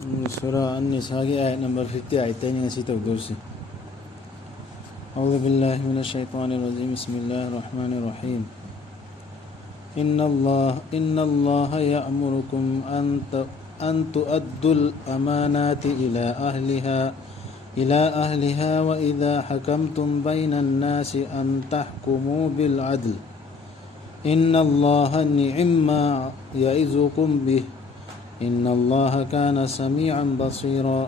سورة النساء آية نمبر 50 آية تانية نسيت أقدرسي. أعوذ بالله من الشيطان الرجيم. بسم الله الرحمن الرحيم. إن الله يأمركم أن تؤدوا الأمانات إلى أهلها وإذا حكمتم بين الناس أن تحكموا بالعدل إن الله نعم ما يعظكم به إن الله كان سميعا بصيرا.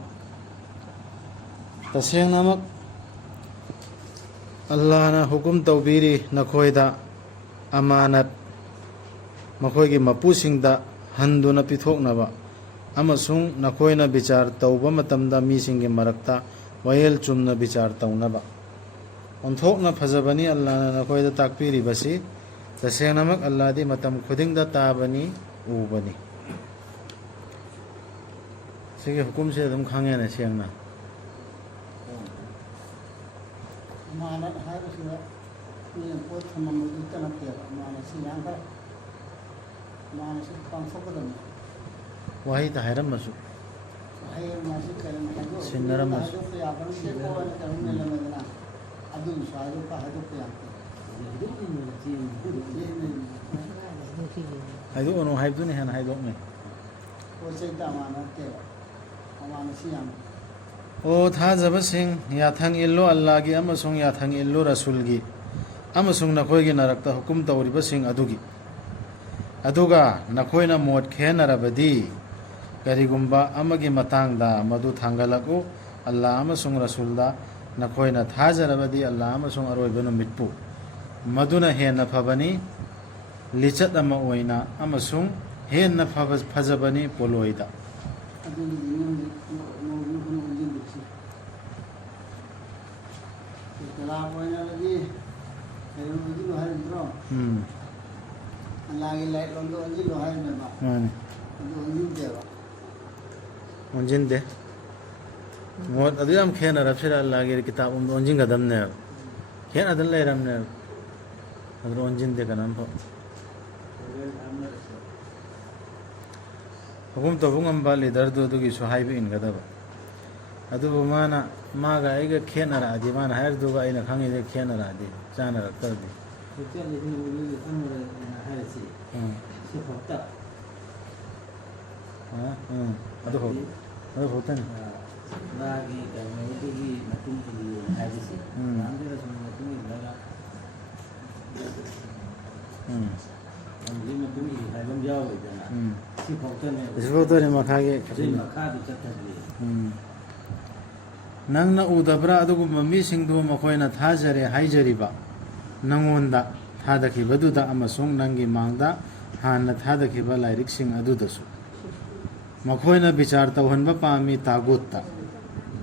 تسينمك الله نا حكم توبيري نخويدا أمانة مخويگي مپوسينگدا هندونا پيثوكنبا أمسون نخوينا بيچار توبا متمدا ميسينگي مركتا ويل چومنا بيچار تونبا أنثوكنا فزبني الله نا نخويدا تاكبيري بسي تسينمك الله دي متم خدينگدا تابني وبني سيگي حكم سے دم خانگے نا سينگنا أمانة هاي بس لا ينقول ثم موجود تنقية أمانة سيانك أمانة سيكون فقدم وهي تحيرم مسو وهي ما سيكون حاجة سنرم مسو حاجة في عقل سيكون أنا كلام من لما عدو شايلو كحاجة في عقل هيدو أنو هيدوني هنا هيدوني وسيد أمانة كده أمانة سيان ओ थाजबसिंग याथंग इल्लो अल्लाह की अमसुंग याथंग इल्लो रसूल की अमसुंग नखोयगी नरकता हुकुम तौरिबसिंग अदुगी अदुगा नखोयना मोद खेनरबदी करिगुंबा अमगी मतांगदा मदु थांगलकु अल्लाह अमसुंग रसूलदा नखोयना थाजरबदी अल्लाह अमसुंग अरोयबनु मिटपु मदुना हेना फबनी लिचत अमा ओइना अमसुंग हेना फजबनी पोलोइदा onjin de mod adu am khena rafsira allah ge kitab onjin gadam ne khen adal le ram ne adu onjin de kanam pho hukum to bungam ba leader do gi so hai bi in gadaba adu mana ma ga ai ga khena ra di mana hair do ga ina khangi de khena ra di chana ra tar di adu ho adu ho tan 나기 때문에 나중에 하듯이 남들은 나중에 내가 남들은 나중에 하면 야오잖아. 시포터네 마카게 마카도 쳤다지. ꯅꯪꯅ ꯎꯗꯕ꯭ꯔꯥ ꯑꯗꯨꯒꯨꯝꯕ ꯃꯤꯁꯤꯡꯗꯨ ꯃꯈꯣꯏꯅ ꯊꯥꯖꯔꯦ ꯍꯥꯏꯖꯔꯤꯕ ꯅꯪꯉꯣꯟꯗ ꯊꯥꯗꯈꯤꯕꯗꯨꯗ ꯑꯃꯁꯨꯡ ꯅꯪꯒꯤ ꯃꯥꯡꯗ ꯍꯥꯟꯅ ꯊꯥꯗꯈꯤꯕ ꯂꯥꯏꯔꯤꯛꯁꯤꯡ ꯑꯗꯨꯗꯁꯨ ꯃꯈꯣꯏꯅ ꯕꯤꯆꯥꯔ ꯇꯧꯍꯟꯕ ꯄꯥꯝꯃꯤ ꯇꯥꯒꯨꯠꯇ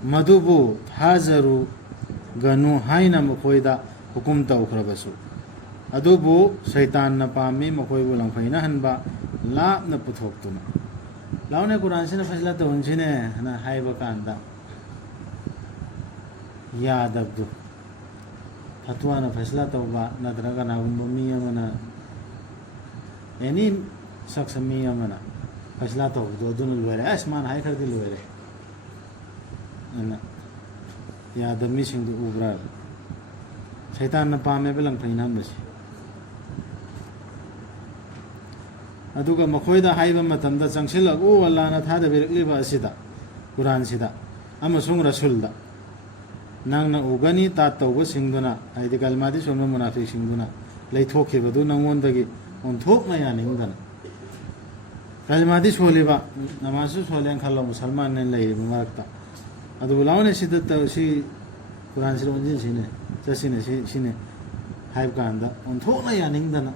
ꯃꯗꯨꯕꯨ ꯊꯥꯖꯔꯨꯒꯅꯨ ꯍꯥꯏꯅ ꯃꯈꯣꯏꯗ ꯍꯨꯀꯨꯝ ꯇꯧꯈ꯭ꯔꯕꯁꯨ ꯑꯗꯨꯕꯨ ꯁꯩꯇꯥꯟꯅ ꯄꯥꯝꯃꯤ ꯃꯈꯣꯏꯕꯨ ꯂꯪꯐꯩꯅꯍꯟꯕ ꯂꯥꯞꯅ ꯄꯨꯊꯣꯛꯇꯨꯅ ꯂꯥꯎꯅꯦ ꯀꯨꯔꯥꯟꯁꯤꯅ ꯐꯩꯁꯂꯥ ꯇꯧꯍꯟꯁꯤꯅꯦ ꯍꯥꯏꯅ ꯍꯥꯏꯕ ꯀꯥꯟꯗ ꯌꯥꯗꯕꯗꯨ ꯐꯠꯋꯥꯅ ꯐꯩꯁꯂꯥ ꯇꯧꯕ ꯅꯠꯇ꯭ꯔꯒ ꯀꯅꯥꯒꯨꯝꯕ ꯃꯤ ꯑꯃꯅ ꯑꯦꯅꯤ ꯁꯛꯁ ꯃꯤ ꯑꯃꯅ ꯐꯩꯁꯂꯥ ꯇꯧꯕꯗꯨ ꯑꯗꯨꯅ ꯂꯣꯏꯔꯦ ꯑꯁ ꯃꯥꯅ ꯍꯥꯏꯈ꯭ꯔꯗꯤ ꯂꯣꯏꯔꯦ ꯑꯅ ꯌꯥꯗꯕ ꯃꯤꯁꯤꯡꯗꯨ ꯎꯕ꯭ꯔꯥ ꯁꯩꯇꯥꯟꯅ ꯄꯥꯝꯃꯦꯕ ꯂꯪꯐꯩꯅꯍꯟꯕꯁꯤ ꯑꯗꯨꯒ ꯃꯈꯣꯏꯗ ꯍꯥꯏꯕ ꯃꯇꯝꯗ ꯆꯪꯁꯤꯜꯂꯛꯎ ꯑꯜꯂꯥꯍꯅ ꯊꯥꯗꯕꯤꯔꯛꯂꯤꯕ ꯑꯁꯤꯗ ꯀꯨꯔꯥꯟꯁꯤꯗ ꯑꯃꯁꯨꯡ ꯔꯁꯨꯜꯗ ꯅꯪꯅ ꯎꯒꯅꯤ ꯇꯥꯠ ꯇꯧꯕꯁꯤꯡꯗꯨꯅ ꯍꯥꯏꯗꯤ ꯀꯜꯃꯥꯗꯤ ꯁꯣꯟꯕ ꯃꯨꯅꯥꯐꯤꯛꯁꯤꯡꯗꯨꯅ ꯂꯩꯊꯣꯛꯈꯤꯕꯗꯨ ꯅꯪꯉꯣꯟꯗꯒꯤ ꯑꯣꯟꯊꯣꯛꯅ ꯌꯥꯅꯤꯡꯗꯅ ꯀꯜꯃꯥꯗꯤ ꯁꯣꯜꯂꯤꯕ ꯅꯃꯥꯖꯁꯨ ꯁꯣꯜꯂꯦꯅ ꯈꯜꯂꯣ ꯃꯨꯁꯜꯃꯥꯟꯅ ꯂꯩꯔꯤꯕ ꯃꯔꯛꯇ ꯑꯗꯨꯕꯨ ꯂꯥꯎꯅꯦ ꯁꯤꯗ ꯁꯤ ꯀꯨꯔꯥꯟꯁꯤꯗ ꯑꯣꯟꯁꯤꯟꯁꯤꯅꯦ ꯆꯠꯁꯤꯅꯦ ꯁꯤꯅꯦ ꯍꯥꯏꯕ ꯀꯥꯟꯗ ꯑꯣꯟꯊꯣꯛꯅ ꯌꯥꯅꯤꯡꯗꯅ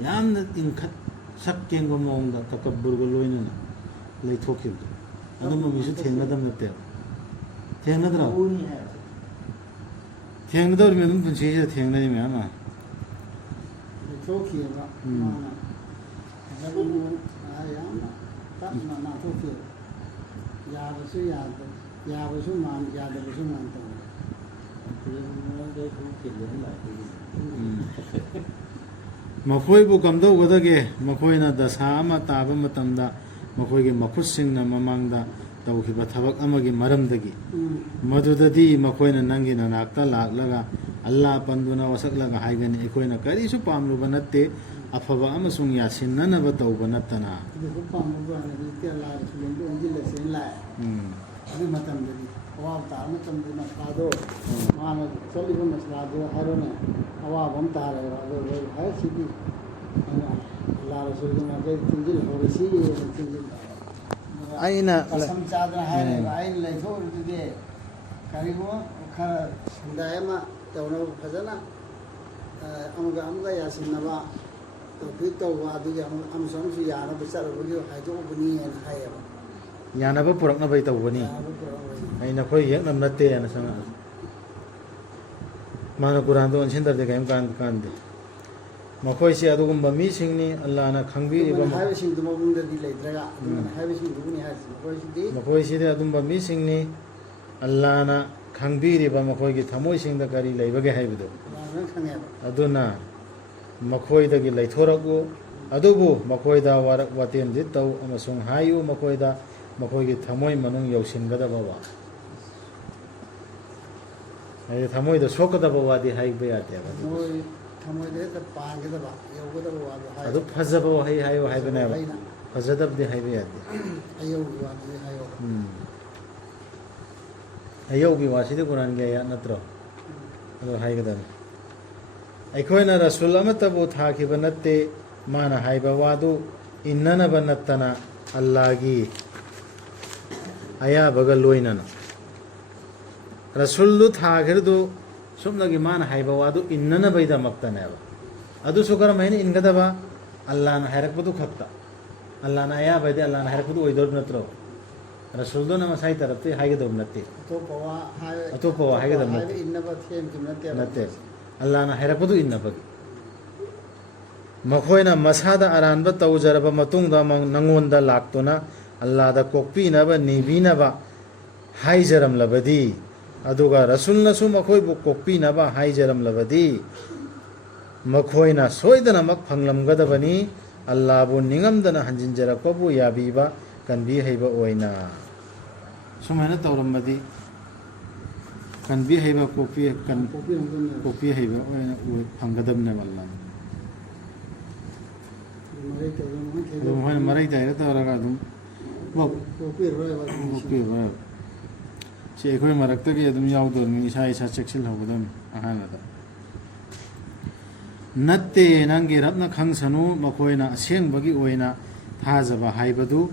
ꯌꯥꯝꯅ ꯏꯟꯈꯠ ꯁꯛꯀꯦꯡꯕ ꯃꯑꯣꯡꯗ ꯇꯀꯕꯨꯔꯒ ꯂꯣꯏꯅꯅ ꯂꯩꯊꯣꯛꯈꯤꯕꯗꯨ ꯑꯗꯨꯝꯕ ꯃꯤꯁꯨ ꯊꯦꯡꯅꯗꯕ ꯅꯠꯇꯦꯕ ꯊꯦꯡꯅꯗ꯭ꯔꯣ ꯊꯦꯡꯅꯗꯧꯔꯤꯃꯤ ꯑꯗꯨꯝ ꯄꯨꯟꯁꯤꯁꯤꯗ ꯊꯦꯡꯅꯔꯤ ꯃꯌꯥꯝ ꯑꯃ ꯊꯣꯛꯈꯤꯑꯕ ꯃꯥꯅ ꯐꯖꯅ ꯌꯥꯝꯅ ꯇꯞꯅ ꯅꯥꯊꯣꯛꯈꯤꯑꯕ ꯌꯥꯕꯁꯨ ꯌꯥꯕꯁꯨ ꯃꯥꯟ ꯌꯥꯗꯕꯁꯨ ꯃꯥꯟ ꯇꯧꯋꯦ ꯃꯈꯣꯏꯕꯨ ꯀꯝꯗꯧꯒꯗꯒꯦ ꯃꯈꯣꯏꯅ ꯗꯁꯥ ꯑꯃ ꯇꯥꯕ ꯃꯇꯝꯗ ꯃꯈꯣꯏꯒꯤ ꯃꯈꯨꯠꯁꯤꯡꯅ ꯃꯃꯥꯡꯗ ꯇꯧꯈꯤꯕ ꯊꯕꯛ ꯑꯃꯒꯤ ꯃꯔꯝꯗꯒꯤ ꯎꯝ ꯃꯗꯨꯗꯗꯤ ꯃꯈꯣꯏꯅ ꯅꯪꯒꯤ ꯅꯅꯥꯛꯇ ꯂꯥꯛꯂꯒ ꯑꯜꯂꯥ ꯄꯟꯗꯨꯅ ꯋꯥꯁꯛꯂꯒ ꯍꯥꯏꯒꯅꯤ ꯑꯩꯈꯣꯏꯅ ꯀꯔꯤꯁꯨ ꯄꯥꯝꯂꯨꯕ ꯅꯠꯇꯦ ꯑꯐꯕ ꯑꯃꯁꯨꯡ ꯌꯥꯁꯤꯟꯅꯅꯕ ꯇꯧꯕ ꯅꯠꯇꯅ ꯑꯗꯨꯁꯨ ꯄꯥꯝꯕ ꯍꯧꯖꯤꯛꯇꯤ ꯑꯜꯂꯥꯍꯒꯤ ꯁꯨꯂꯦꯟꯗꯨ ꯑꯣꯟꯁꯤꯜꯂꯁꯦꯅ ꯂꯥꯛꯑꯦ ꯑꯗꯨ ꯃꯇꯝꯗꯗꯤ ꯑꯋꯥꯕ ꯇꯥꯕ ꯃꯇꯝꯗ ꯃꯁꯂꯥꯗꯣ ꯃꯥꯅ ꯆꯠꯂꯤꯕ ꯃꯁꯂꯥꯗꯣ ꯍꯥꯏꯔꯣꯅꯦ ꯑꯋꯥꯕ ꯑꯃ ꯇꯥꯔꯦꯕ ꯑꯗꯨ ꯍꯥꯏꯔꯤꯁꯤꯗꯤ ꯑꯜꯂꯥ ꯔꯁꯨꯜꯒꯤ ꯃꯥꯏꯀꯩꯗ ꯊꯤꯟꯖꯤꯜꯍꯧꯔꯁꯤ ꯊꯤꯟꯖꯤꯜꯂ ꯑꯩꯅ ꯀꯁꯝ ꯆꯥꯗꯅ ꯍꯥꯏꯔꯦꯕ ꯑꯩꯅ ꯂꯩꯊꯣꯛꯎꯔꯤꯗꯨꯗꯤ ꯀꯔꯤꯒꯨꯝꯕ ꯈꯔ ꯁꯟꯗꯥꯏ ꯑꯃ ꯇꯧꯅꯕ ꯐꯖꯅ ꯑꯃꯒ ꯌꯥꯁꯤꯟꯅꯕ ꯇꯧꯐꯤꯛ ꯇꯧꯕ ꯑꯗꯨꯒꯤ ꯑꯃꯁꯨ ꯌꯥꯅꯕ ꯆꯠꯂꯨꯕꯒꯤ ꯍꯥꯏꯗꯣꯛꯎꯕꯅꯤꯅ ꯍꯥꯏꯌꯦꯕ ꯌꯥꯅꯕ ꯄꯨꯔꯛꯅꯕꯩ ꯇꯧꯕꯅꯤ ꯌꯥꯅꯕ ꯄꯨꯔꯛꯎꯕꯅꯤ ꯑꯩ ꯅꯈꯣꯏ ꯌꯦꯛꯅꯕ ꯅꯠꯇꯦꯅ ꯆꯪꯉꯛꯑ ꯃꯥꯅ ꯀꯨꯔꯥꯟꯗꯣ ꯑꯣꯟꯁꯤꯟꯗ꯭ꯔꯗꯤ ꯀꯔꯤꯝ ꯀꯥꯟꯗꯦ ꯃꯈꯣꯏꯁꯤ ꯑꯗꯨꯒꯨꯝꯕ ꯃꯤꯁꯤꯡꯅꯤ ꯑꯜꯂꯥꯍꯅ ꯈꯪꯕꯤꯔꯤꯕ ꯍꯥꯏꯕꯁꯤꯡꯗꯨ ꯃꯑꯣꯡꯗꯗꯤ ꯂꯩꯇ꯭ꯔꯒ ꯑꯗꯨꯃꯥꯏꯅ ꯍꯥꯏꯕꯁꯤꯡꯗꯨꯕꯨꯅꯤ ꯍꯥꯏꯔꯤꯁꯤ ꯃꯈꯣꯏꯁꯤꯗꯤ ꯑꯗꯨꯝꯕ ꯃꯤꯁꯤꯡꯅꯤ ꯑꯜꯂꯥꯍꯅ ꯈꯪꯕꯤꯔꯤꯕ ꯃꯈꯣꯏꯒꯤ ꯊꯃꯣꯏꯁꯤꯡꯗ ꯀꯔꯤ ꯂꯩꯕꯒꯦ ꯍꯥꯏꯕꯗꯨ ꯈꯪꯉꯦꯕ ꯑꯗꯨꯅ ꯃꯈꯣꯏꯗꯒꯤ ꯂꯩꯊꯣꯔꯛꯎ ꯑꯗꯨꯕꯨ ꯃꯈꯣꯏꯗ ꯋꯥꯔꯛ ꯋꯥꯇꯦꯝꯗꯤ ꯇꯧ ꯑꯃꯁꯨꯡ ꯍꯥꯏꯌꯨ ꯃꯈꯣꯏꯗ ꯃꯈꯣꯏꯒꯤ ꯊꯃꯣꯏ ꯃꯅꯨꯡ ꯌꯧꯁꯤꯟꯒꯗꯕ ꯋꯥ ꯍꯥꯏꯗꯤ ꯊꯃꯣꯏꯗ ꯁꯣꯛꯀꯗꯕ ꯋꯥꯗꯤ ꯍꯥꯏꯕ ꯌꯥꯗꯦꯕ ꯊꯃꯣꯏꯗ ꯍꯦꯛꯇ ꯄꯥꯟꯒꯗꯕ ꯌꯧꯒꯗꯕ ꯋꯥꯗꯣ ꯍꯥꯏ ꯑꯗꯨ ꯐꯖꯕ ꯋꯥꯍꯩ ꯍꯥꯏꯌꯣ ꯍꯥꯏꯕꯅꯦꯕ ꯐꯖꯗꯕꯗꯤ ꯍꯥꯏꯕ ꯌꯥꯗꯦ ꯑꯌꯧꯒꯤ ꯋꯥꯗꯨꯗꯤ ꯍꯥꯏꯌꯣ ꯑꯌꯧꯒꯤ ꯋꯥꯁꯤꯗꯤ ꯀꯨꯔꯥꯟꯒꯤ ꯑꯌꯥꯠ ꯅꯠꯇ꯭ꯔꯣ ꯑꯗꯨ ꯍꯥꯏꯒꯗꯕꯅꯤ ꯑꯩꯈꯣꯏꯅ ꯔꯁꯨꯜ ꯑꯃꯠꯇꯕꯨ ꯊꯥꯈꯤꯕ ꯅꯠꯇꯦ ꯃꯥꯅ ꯍꯥꯏꯕ ꯋꯥꯗꯨ ꯏꯟꯅꯅꯕ ꯅꯠꯇꯅ ꯑꯜꯂꯥꯍꯒꯤ ꯑꯌꯥꯕꯒ ꯂꯣꯏꯅꯅ ꯔꯁꯨꯜꯗꯨ ꯊꯥꯈꯤꯔꯗꯨ ꯁꯨꯞꯅꯒꯤ ꯃꯥꯅ ꯍꯥꯏꯕ ꯋꯥꯗꯨ ꯏꯟꯅꯅꯕꯒꯤꯗꯃꯛꯇꯅꯦꯕ ꯑꯗꯨꯁꯨ ꯀꯔꯝꯍꯥꯏꯅ ꯏꯟꯒꯗꯕ ꯑꯜꯂꯥꯍꯅ ꯍꯥꯏꯔꯛꯄꯗꯨ ꯈꯛꯇ ꯑꯜꯂꯥꯍꯅ ꯑꯌꯥꯕ ꯍꯥꯏꯗꯤ ꯑꯜꯂꯥꯍꯅ ꯍꯥꯏꯔꯛꯄꯗꯨ ꯑꯣꯏꯗꯧ ꯅꯠꯇ꯭ꯔꯣ ꯔꯁꯨꯜꯗꯨꯅ ꯃꯁꯥꯏ ꯇꯔꯞꯇꯤ ꯍꯥꯏꯒꯗꯧꯕ ꯅꯠꯇꯦ ꯑꯇꯣꯞꯄ ꯋꯥ ꯍꯥꯏꯒꯗꯕ ꯅꯠꯇꯦ ꯏꯟꯅꯕ ꯊꯦꯝꯈꯤꯕ ꯅꯠꯇꯦ ꯑꯜꯂꯥꯍꯅ ꯍꯥꯏꯔꯛꯄꯗꯨ ꯏꯟꯅꯕꯒꯤ ꯃꯈꯣꯏꯅ ꯃꯁꯥꯗ ꯑꯔꯥꯟꯕ ꯇꯧꯖꯔꯕ ꯃꯇꯨꯡꯗ ꯅꯉꯣꯟꯗ ꯂꯥꯛꯇꯨꯅ ꯑꯜꯂꯥꯍꯗ ꯀꯣꯛꯄꯤꯅꯕ ꯅꯤꯕꯤꯅꯕ ꯍꯥꯏꯖꯔꯝꯂꯕꯗꯤ ꯑꯗꯨꯒ ꯔꯁꯨꯜꯅꯁꯨ ꯃꯈꯣꯏꯕꯨ ꯀꯣꯛꯄꯤꯅꯕ ꯍꯥꯏꯖꯔꯝꯂꯕꯗꯤ ꯃꯈꯣꯏꯅ ꯁꯣꯏꯗꯅꯃꯛ ꯐꯪꯂꯝꯒꯗꯕꯅꯤ ꯑꯜꯂꯥꯍꯕꯨ ꯅꯤꯡꯉꯝꯗꯅ ꯍꯟꯖꯤꯟꯖꯔꯛꯄꯕꯨ ꯌꯥꯕꯤꯕ ꯀꯟꯕꯤ ꯍꯩꯕ ꯑꯣꯏꯅ ꯁꯨꯃꯥꯏꯅ ꯇꯧꯔꯝꯕꯗꯤ ꯀꯟꯕꯤ ꯍꯩꯕ ꯀꯣꯛꯄꯤ ꯍꯩꯕ ꯑꯣꯏꯅ ꯐꯪꯒꯗꯕꯅꯦꯕ ꯑꯜꯂꯥꯍꯅ ꯑꯗꯨ ꯃꯈꯣꯏꯅ ꯃꯔꯩ ꯇꯥꯏꯔ ꯇꯧꯔꯒ ꯑꯗꯨꯝ ꯀꯣꯛꯄꯤꯔꯣꯏꯕ ꯁꯤ ꯑꯩꯈꯣই ꯃꯔꯛꯇꯒꯤ ꯑꯗꯨꯝ ꯌꯥꯎꯗꯧꯔꯕꯅꯤ ꯏꯁꯥ ꯆꯦꯛꯁꯤꯜꯍꯧꯒꯗꯕꯅꯤ ꯑꯍꯥꯟꯕꯗ ꯅꯠꯇꯦ ꯅꯪꯒꯤ ꯔꯕꯅ ꯈꯪꯁꯅꯨ ꯃꯈꯣꯏꯅ ꯑꯁꯦꯡꯕꯒꯤ ꯑꯣꯏꯅ ꯊꯥꯖꯕ ꯍꯥꯏꯕꯗꯨ